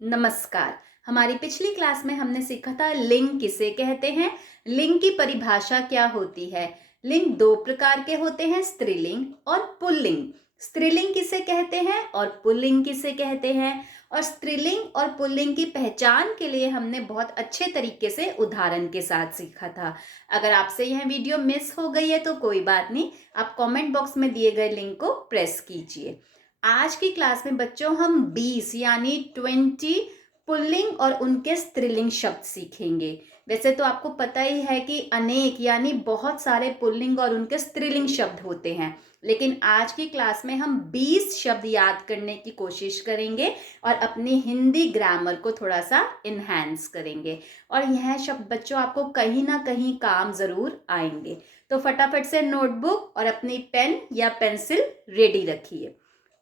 नमस्कार। हमारी पिछली क्लास में हमने सीखा था लिंग किसे कहते हैं, लिंग की परिभाषा क्या होती है। लिंग दो प्रकार के होते हैं, स्त्रीलिंग और पुल्लिंग। स्त्रीलिंग किसे कहते हैं और पुल्लिंग किसे कहते हैं, और स्त्रीलिंग और पुल्लिंग की पहचान के लिए हमने बहुत अच्छे तरीके से उदाहरण के साथ सीखा था। अगर आपसे यह वीडियो मिस हो गई है तो कोई बात नहीं, आप कमेंट बॉक्स में दिए गए लिंक को प्रेस कीजिए। आज की क्लास में बच्चों हम 20 यानी 20 पुल्लिंग और उनके स्त्रीलिंग शब्द सीखेंगे। वैसे तो आपको पता ही है कि अनेक यानी बहुत सारे पुल्लिंग और उनके स्त्रीलिंग शब्द होते हैं, लेकिन आज की क्लास में हम 20 शब्द याद करने की कोशिश करेंगे और अपनी हिंदी ग्रामर को थोड़ा सा इन्हांस करेंगे। और यह शब्द बच्चों आपको कहीं ना कहीं काम जरूर आएंगे, तो फटाफट से नोटबुक और अपनी पेन या पेंसिल रेडी रखिए।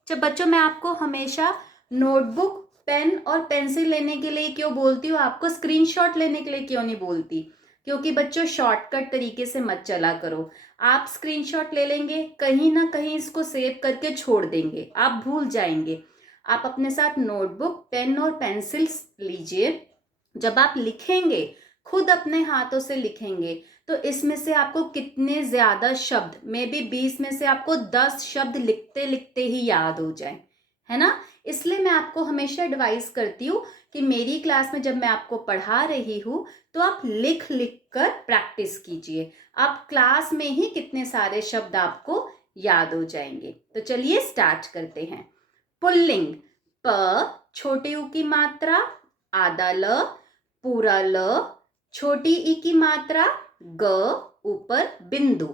जब बच्चों मैं आपको हमेशा नोटबुक, पेन और पेंसिल लेने के लिए क्यों बोलती हूँ, आपको स्क्रीनशॉट लेने के लिए क्यों नहीं बोलती? क्योंकि बच्चों शॉर्टकट तरीके से मत चला करो। आप स्क्रीनशॉट ले लेंगे, कहीं ना कहीं इसको सेव करके छोड़ देंगे, आप भूल जाएंगे। आप अपने साथ नोटबुक, पेन और पेंसिल लीजिए। जब आप लिखेंगे, खुद अपने हाथों से लिखेंगे, तो इसमें से आपको कितने ज्यादा शब्द, मे बी 20 में से आपको 10 शब्द लिखते लिखते ही याद हो जाए, है ना। इसलिए मैं आपको हमेशा एडवाइस करती हूँ कि मेरी क्लास में जब मैं आपको पढ़ा रही हूँ तो आप लिख लिख कर प्रैक्टिस कीजिए। आप क्लास में ही कितने सारे शब्द आपको याद हो जाएंगे। तो चलिए स्टार्ट करते हैं। पुल्लिंग, प छोटी ऊ की मात्रा, आधा ल, पूरा ल, छोटी ई की मात्रा, ग, ऊपर बिंदु,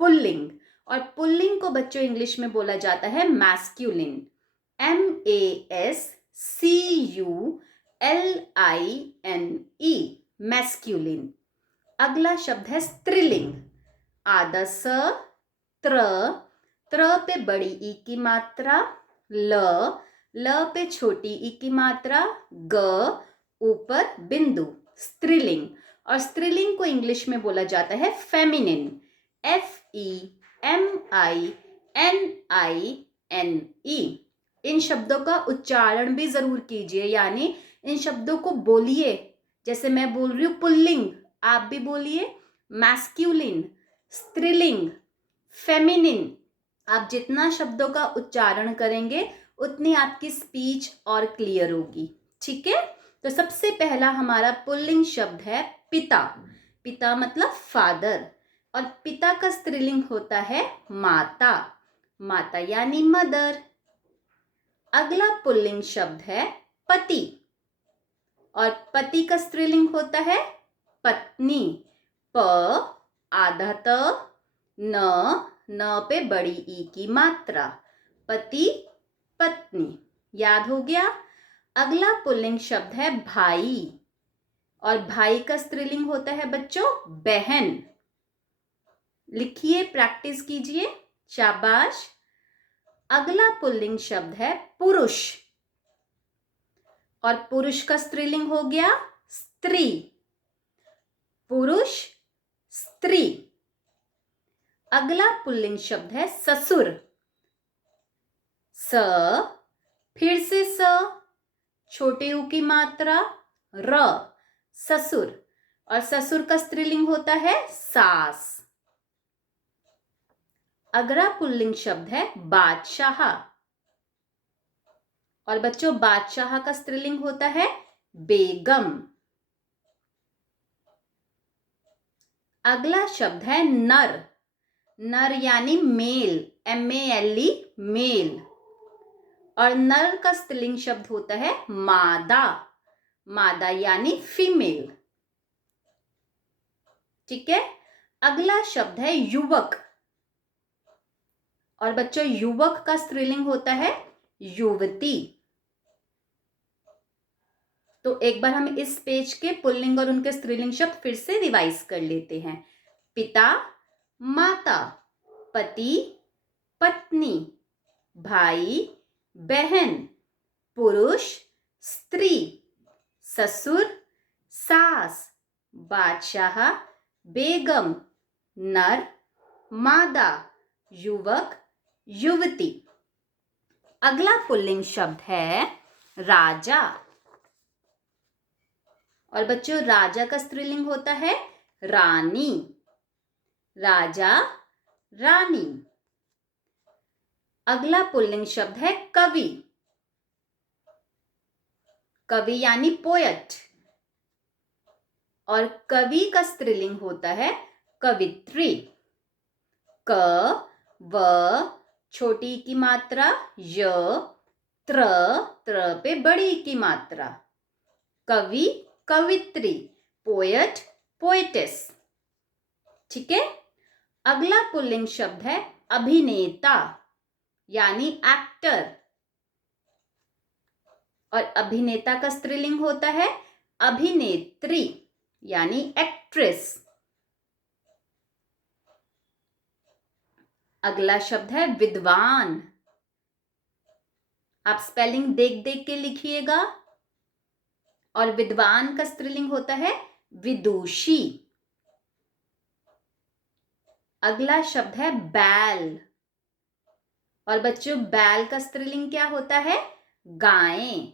पुल्लिंग। और पुल्लिंग को बच्चों इंग्लिश में बोला जाता है मैस्क्यूलिन, MASCULINE, मैस्क्यूलिन। अगला शब्द है स्त्रीलिंग, आधा स, त्र, त्र पे बड़ी ई की मात्रा, ल, ल पे छोटी ई की मात्रा, ग, ऊपर बिंदु, स्त्रीलिंग। और स्त्रीलिंग को इंग्लिश में बोला जाता है फेमिनिन, FEMININE। इन शब्दों का उच्चारण भी जरूर कीजिए, यानी इन शब्दों को बोलिए। जैसे मैं बोल रही हूँ पुल्लिंग, आप भी बोलिए मैस्क्यूलिन, स्त्रीलिंग, फेमिनिन। आप जितना शब्दों का उच्चारण करेंगे उतनी आपकी स्पीच और क्लियर होगी, ठीक है। तो सबसे पहला हमारा पुल्लिंग शब्द है पिता। पिता मतलब फादर, और पिता का स्त्रीलिंग होता है माता, माता यानी मदर। अगला पुल्लिंग शब्द है पति, और पति का स्त्रीलिंग होता है पत्नी, प, आधा त, न, न पे बड़ी ई की मात्रा, पति पत्नी। याद हो गया। अगला पुल्लिंग शब्द है भाई, और भाई का स्त्रीलिंग होता है बच्चों बहन। लिखिए, प्रैक्टिस कीजिए, शाबाश। अगला पुल्लिंग शब्द है पुरुष, और पुरुष का स्त्रीलिंग हो गया स्त्री, पुरुष स्त्री। अगला पुल्लिंग शब्द है ससुर, स, फिर से स, छोटे ऊ की मात्रा, र, ससुर। और ससुर का स्त्रीलिंग होता है सास। अगला पुल्लिंग शब्द है बादशाह, और बच्चों बादशाह का स्त्रीलिंग होता है बेगम। अगला शब्द है नर, नर यानी मेल, MALE मेल। और नर का स्त्रीलिंग शब्द होता है मादा, मादा यानी फीमेल, ठीक है। अगला शब्द है युवक, और बच्चों युवक का स्त्रीलिंग होता है युवती। तो एक बार हम इस पेज के पुल्लिंग और उनके स्त्रीलिंग शब्द फिर से रिवाइज कर लेते हैं। पिता, माता, पति, पत्नी, भाई, बहन, पुरुष, स्त्री, ससुर, सास, बादशाह, बेगम, नर, मादा, युवक, युवती। अगला पुल्लिंग शब्द है राजा, और बच्चों राजा का स्त्रीलिंग होता है रानी, राजा, रानी। अगला पुल्लिंग शब्द है कवि, कवि यानी पोएट, और कवि का स्त्रीलिंग होता है कवित्री। क, व, छोटी की मात्रा य, त्र, त्र पे बड़ी की मात्रा। कवि, कवित्री, पोएट, पोएटेस। ठीक है। अगला पुल्लिंग शब्द है अभिनेता यानी एक्टर, और अभिनेता का स्त्रीलिंग होता है अभिनेत्री यानी एक्ट्रेस। अगला शब्द है विद्वान। आप स्पेलिंग देख देख के लिखिएगा। और विद्वान का स्त्रीलिंग होता है विदुषी। अगला शब्द है बैल, और बच्चों बैल का स्त्रीलिंग क्या होता है गायें।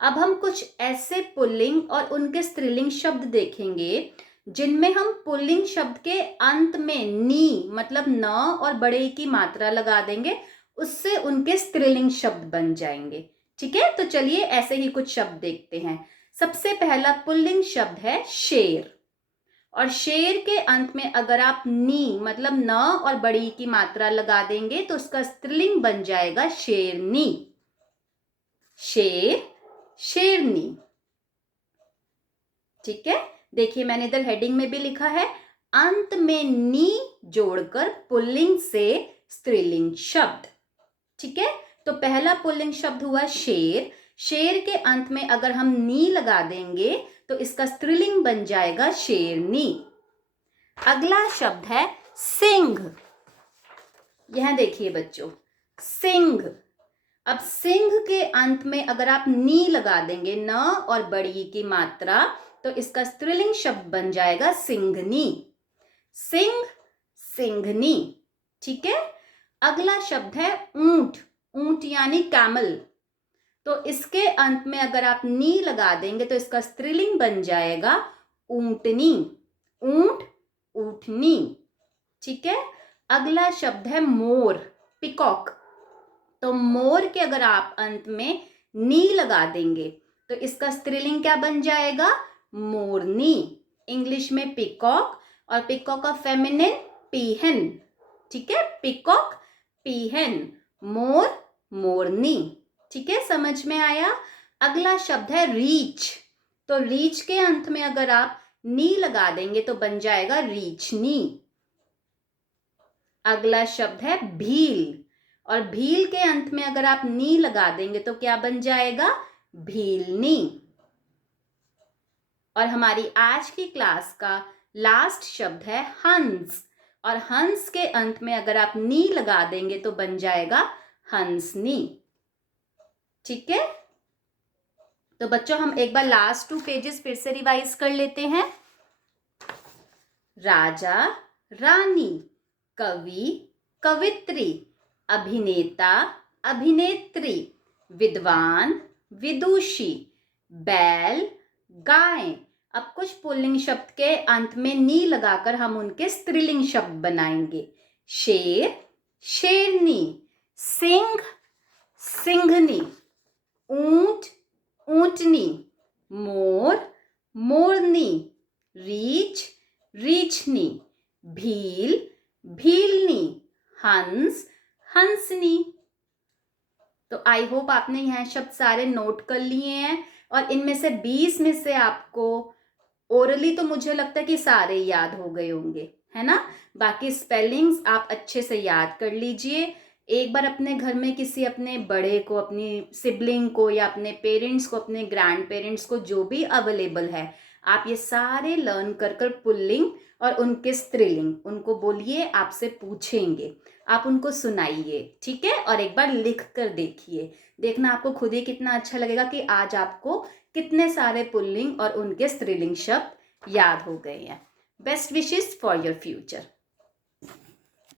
अब हम कुछ ऐसे पुल्लिंग और उनके स्त्रीलिंग शब्द देखेंगे जिनमें हम पुल्लिंग शब्द के अंत में नी मतलब न और बड़े की मात्रा लगा देंगे, उससे उनके स्त्रीलिंग शब्द बन जाएंगे। ठीक है, तो चलिए ऐसे ही कुछ शब्द देखते हैं। सबसे पहला पुल्लिंग शब्द है शेर, और शेर के अंत में अगर आप नी मतलब न और बड़ी की मात्रा लगा देंगे तो उसका स्त्रीलिंग बन जाएगा शेरनी। शेर, शेरनी। ठीक है, देखिए मैंने इधर हेडिंग में भी लिखा है अंत में नी जोड़कर पुल्लिंग से स्त्रीलिंग शब्द। ठीक है, तो पहला पुल्लिंग शब्द हुआ शेर। शेर के अंत में अगर हम नी लगा देंगे तो इसका स्त्रीलिंग बन जाएगा शेरनी। अगला शब्द है सिंह। यह देखिए बच्चों, सिंह। अब सिंह के अंत में अगर आप नी लगा देंगे न और बड़ी की मात्रा तो इसका स्त्रीलिंग शब्द बन जाएगा सिंघनी। सिंह, सिंघनी। ठीक है। अगला शब्द है ऊंट। ऊंट यानी कैमल, तो इसके अंत में अगर आप नी लगा देंगे तो इसका स्त्रीलिंग बन जाएगा ऊंटनी। ऊंट, ऊंटनी। ठीक है। अगला शब्द है मोर, पिकॉक। तो मोर के अगर आप अंत में नी लगा देंगे तो इसका स्त्रीलिंग क्या बन जाएगा मोरनी। इंग्लिश में पिकॉक, और पिकॉक का फेमिनिन पीहन। ठीक है, पिकॉक, पीहन, मोर, मोरनी। ठीक है, समझ में आया। अगला शब्द है रीछ। तो रीछ के अंत में अगर आप नी लगा देंगे तो बन जाएगा रीछनी। अगला शब्द है भील, और भील के अंत में अगर आप नी लगा देंगे तो क्या बन जाएगा भीलनी। और हमारी आज की क्लास का लास्ट शब्द है हंस, और हंस के अंत में अगर आप नी लगा देंगे तो बन जाएगा हंसनी। ठीक है, तो बच्चों हम एक बार लास्ट 2 पेजेस फिर से रिवाइज कर लेते हैं। राजा, रानी, कवि, कवित्री, अभिनेता, अभिनेत्री, विद्वान, विदुषी, बैल, गाय। अब कुछ पुल्लिंग शब्द के अंत में नी लगाकर हम उनके स्त्रीलिंग शब्द बनाएंगे। शेर, शेरनी, सिंह, सिंघनी, ऊंट, ऊंटनी, मोर, मोरनी, रीछ, रीछनी, भील, भीलनी, हंस, हंसनी। तो आई होप आपने यह शब्द सारे नोट कर लिए हैं, और इनमें से 20 में से आपको ओरली तो मुझे लगता है कि सारे याद हो गए होंगे, है ना। बाकी स्पेलिंग्स आप अच्छे से याद कर लीजिए। एक बार अपने घर में किसी अपने बड़े को, अपनी सिबलिंग को, या अपने पेरेंट्स को, अपने ग्रैंड पेरेंट्स को, जो भी अवेलेबल है, आप ये सारे लर्न कर कर पुल्लिंग और उनके स्त्रीलिंग उनको बोलिए, आपसे पूछेंगे, आप उनको सुनाइए। ठीक है, और एक बार लिख कर देखिए, देखना आपको खुद ही कितना अच्छा लगेगा कि आज आपको कितने सारे पुल्लिंग और उनके स्त्रीलिंग शब्द याद हो गए हैं। Best wishes for your future.